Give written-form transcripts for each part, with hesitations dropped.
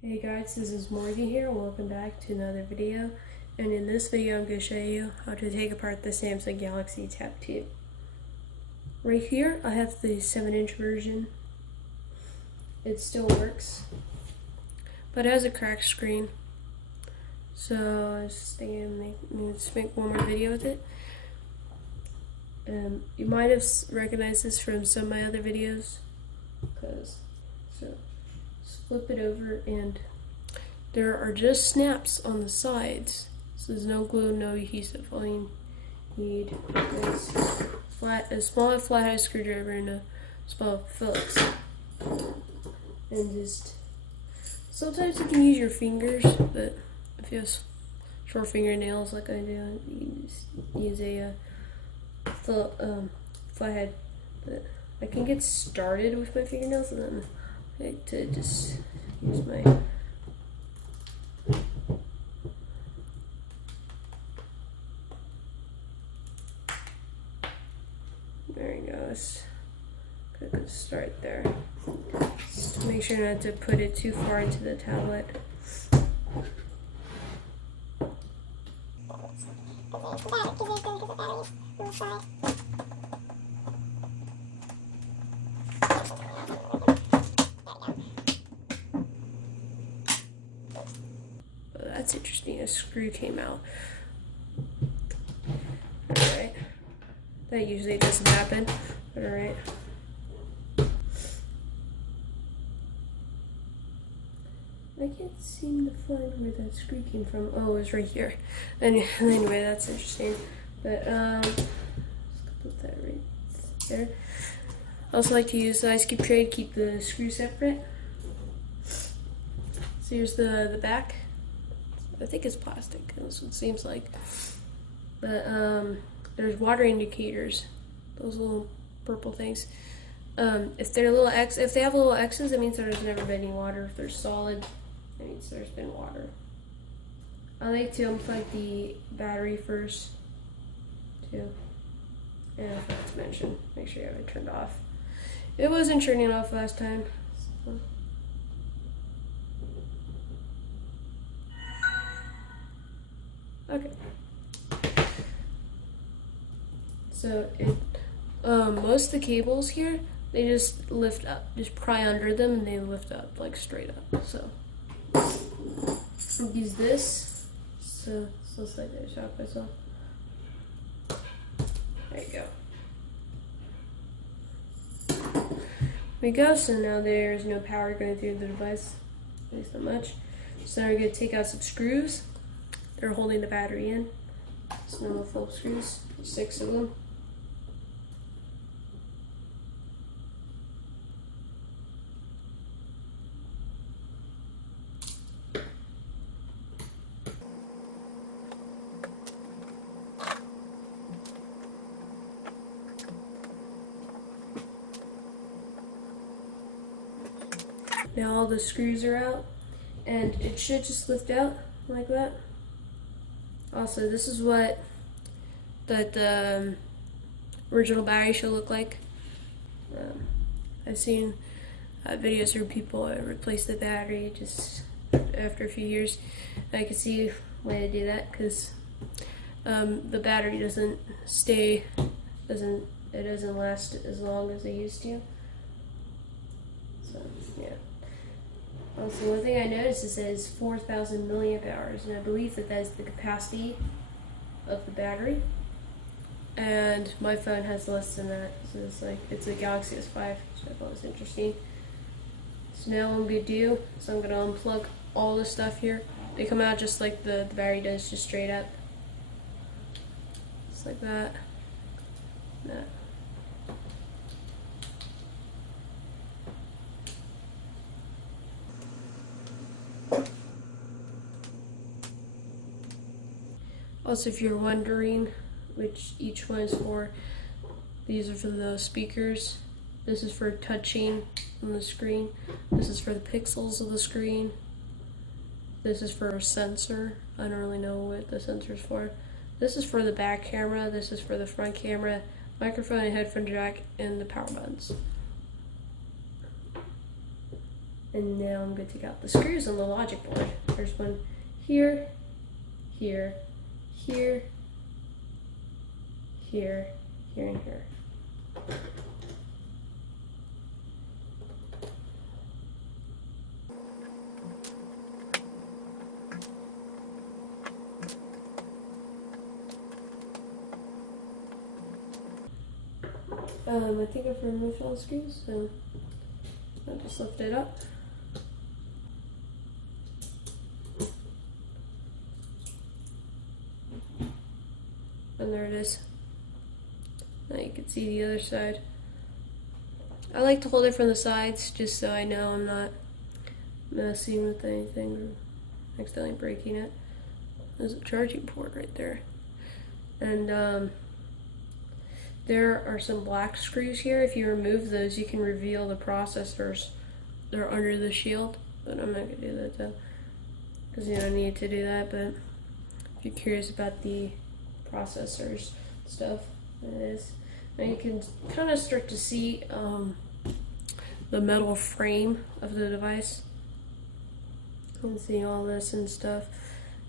Hey guys, this is Morgan here. Welcome back to another video. And in this video I'm going to show you how to take apart the Samsung Galaxy Tab 2. Right here I have the 7-inch version. It still works, but it has a cracked screen. So I was thinking let's make one more video with it. You might have recognized this from some of my other videos. So flip it over and there are just snaps on the sides. So there's no glue, no adhesive. All you need is a small flathead screwdriver and a small Phillips. And just, sometimes you can use your fingers, but if you have short fingernails like I do, you just use a flathead. But I can get started with my fingernails and then I like to just use my there you go. Let's click and start there. Just make sure not to put it too far into the tablet. That's interesting, a screw came out. Alright. That usually doesn't happen, but alright. I can't seem to find where that screw came from. Oh, it was right here. Anyway, that's interesting. But, let's put that right there. I also like to use the ice cube tray to keep the screw separate. So here's the back. I think it's plastic, that's what it seems like. But there's water indicators, those little purple things. If they have little X's, it means there's never been any water. If they're solid, it means there's been water. I like to unplug the battery first, too. And I forgot to mention, make sure you have it turned off. It wasn't turning off last time. So. Okay. So most of the cables here, they just lift up. Just pry under them and they lift up, like straight up. So I'll use this. So it's like I shot myself. There you go. There we go. So now there's no power going through the device, at least not much. So now we're going to take out some screws. They're holding the battery in. Some normal Phillips screws, 6 of them. Now all the screws are out, and it should just lift out like that. Also, this is what the original battery should look like. I've seen videos where people replace the battery just after a few years. I can see a way to do that because the battery doesn't last as long as it used to. So yeah. Also, one thing I noticed is it says 4,000 milliamp hours, and I believe that is the capacity of the battery. And my phone has less than that, so it's a Galaxy S5, so I thought it was interesting. So now what I'm gonna do is I'm gonna unplug all the stuff here. They come out just like the battery does, just straight up, just like that. That. Also, if you're wondering which each one is for, these are for the speakers. This is for touching on the screen. This is for the pixels of the screen. This is for a sensor. I don't really know what the sensor is for. This is for the back camera. This is for the front camera, microphone and headphone jack, and the power buttons. And now I'm going to take out the screws on the logic board. There's one here, here, here, here, here, and here. I think I've removed all the screws, so I'll just lift it up. And there it is. Now you can see the other side. I like to hold it from the sides just so I know I'm not messing with anything or accidentally breaking it. There's a charging port right there. And there are some black screws here. If you remove those, you can reveal the processors. They're under the shield, but I'm not gonna do that though, because you don't need to do that. But if you're curious about the processors stuff, it is. Now you can kind of start to see the metal frame of the device. You can see all this and stuff.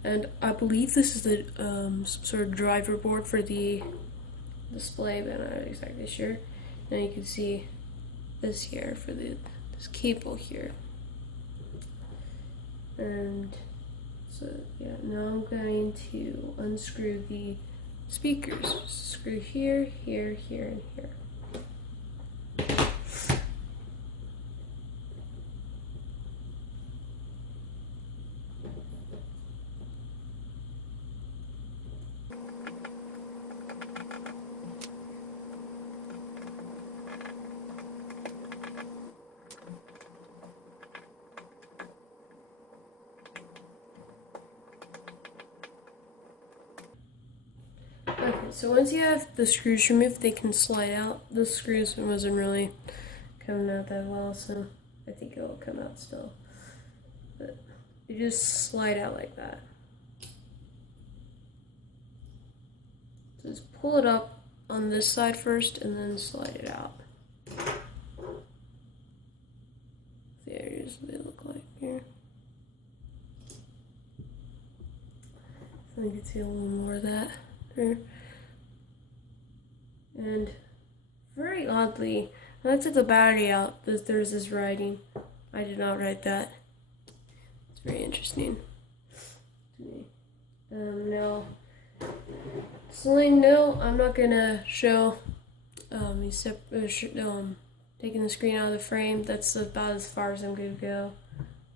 And I believe this is the some sort of driver board for the display, but I'm not exactly sure. Now you can see this here for this cable here. And so yeah, now I'm going to unscrew the speakers. Screw here, here, here, and here. Okay, so once you have the screws removed, they can slide out. The screws wasn't really coming out that well, so I think it will come out still. But you just slide out like that. So just pull it up on this side first and then slide it out. There's what they look like here. So you can see a little more of that there. And very oddly, when I took the battery out, there's this writing. I did not write that. It's very interesting to me. Now, no, I'm not gonna show taking the screen out of the frame. That's about as far as I'm gonna go.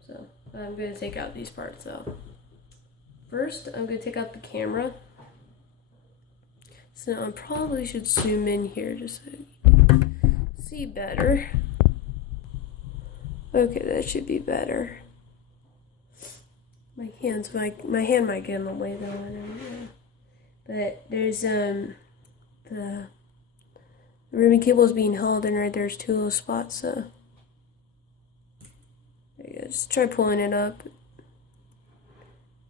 So I'm gonna take out these parts though. First, I'm gonna take out the camera. So I probably should zoom in here just so you can see better. Okay, that should be better. My hand might get in the way though. I don't know. But there's the ribbon cable is being held, and right there's two little spots. So there you go. Just try pulling it up.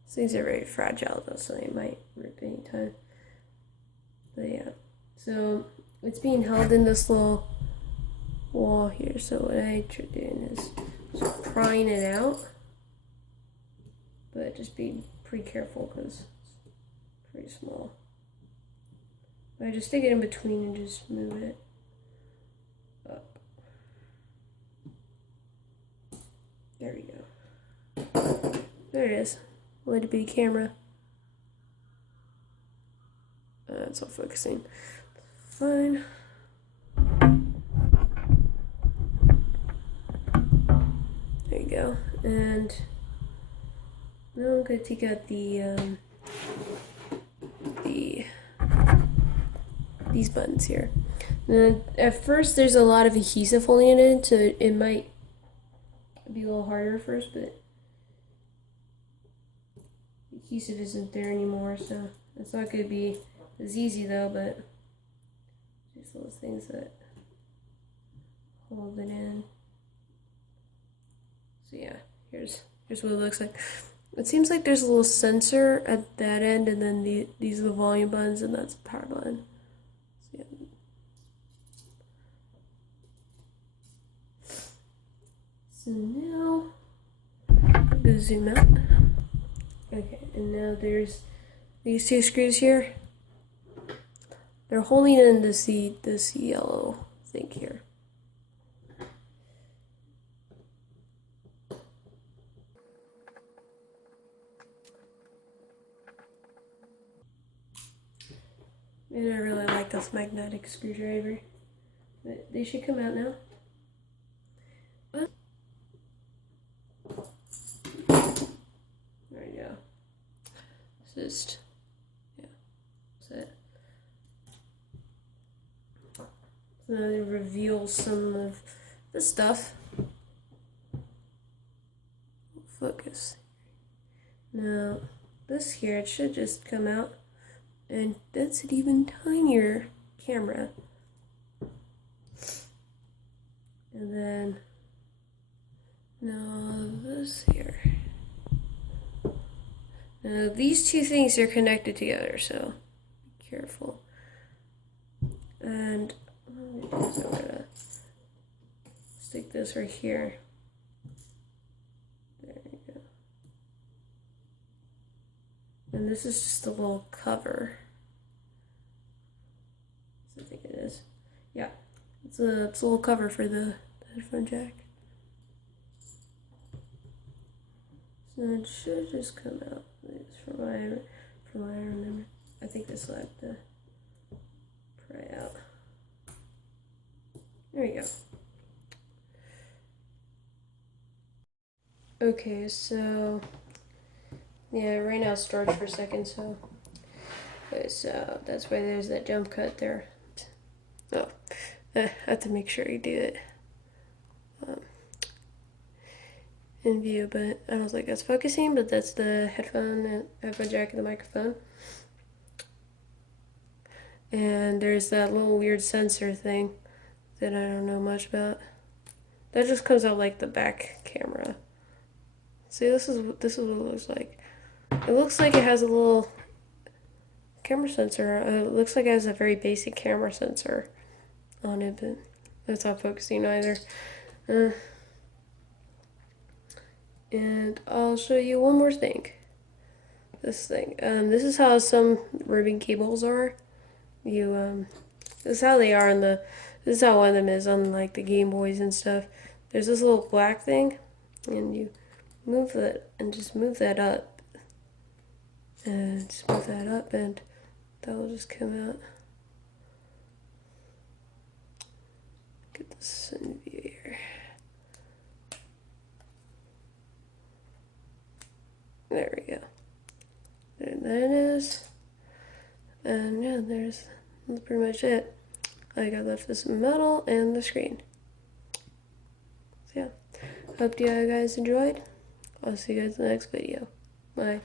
These things are very fragile though, so they might rip anytime. But yeah, so it's being held in this little wall here. So what I try doing is just prying it out, but just be pretty careful because it's pretty small. I just stick it in between and just move it up. There we go. There it is. Little bitty camera. It's all focusing. Fine. There you go. And now I'm going to take out these buttons here. Now, at first, there's a lot of adhesive holding it in, so it might be a little harder at first, but the adhesive isn't there anymore, so it's not going to be as easy though. But just those things that hold it in. So yeah, here's what it looks like. It seems like there's a little sensor at that end, and then these are the volume buttons, and that's the power button. So, yeah. So now Go zoom out. Okay, and now there's these two screws here. They're holding in this yellow thing here. And I really like this magnetic screwdriver. They should come out now. There you go. Just, yeah, that's it. So now it reveals some of the stuff. Focus. Now, this here, it should just come out. And that's an even tinier camera. And then, now this here. Now these two things are connected together, so be careful. And I'm gonna stick this right here. There you go. And this is just a little cover. I think it is. Yeah, it's a little cover for the headphone jack. So it should just come out. From what I remember. I think this will have to pry out. There you go. Okay, so yeah, right now it's storage for a second, so okay, so that's why there's that jump cut there. Oh, I have to make sure you do it in view, but I don't think that's focusing, but that's the headphone jack and the microphone. And there's that little weird sensor thing that I don't know much about. That just comes out like the back camera. See, this is what it looks like. It looks like it has a little camera sensor. It looks like it has a very basic camera sensor on it, but that's not focusing either. And I'll show you one more thing. This thing. This is how some ribbon cables are. This is how they are this is how one of them is on like the Game Boys and stuff. There's this little black thing, and you move that and just move that up. And just move that up, and that will just come out. Get this in view here. There we go. There that is. And yeah, that's pretty much it. I got left this metal and the screen. So yeah, hope you guys enjoyed. I'll see you guys in the next video. Bye.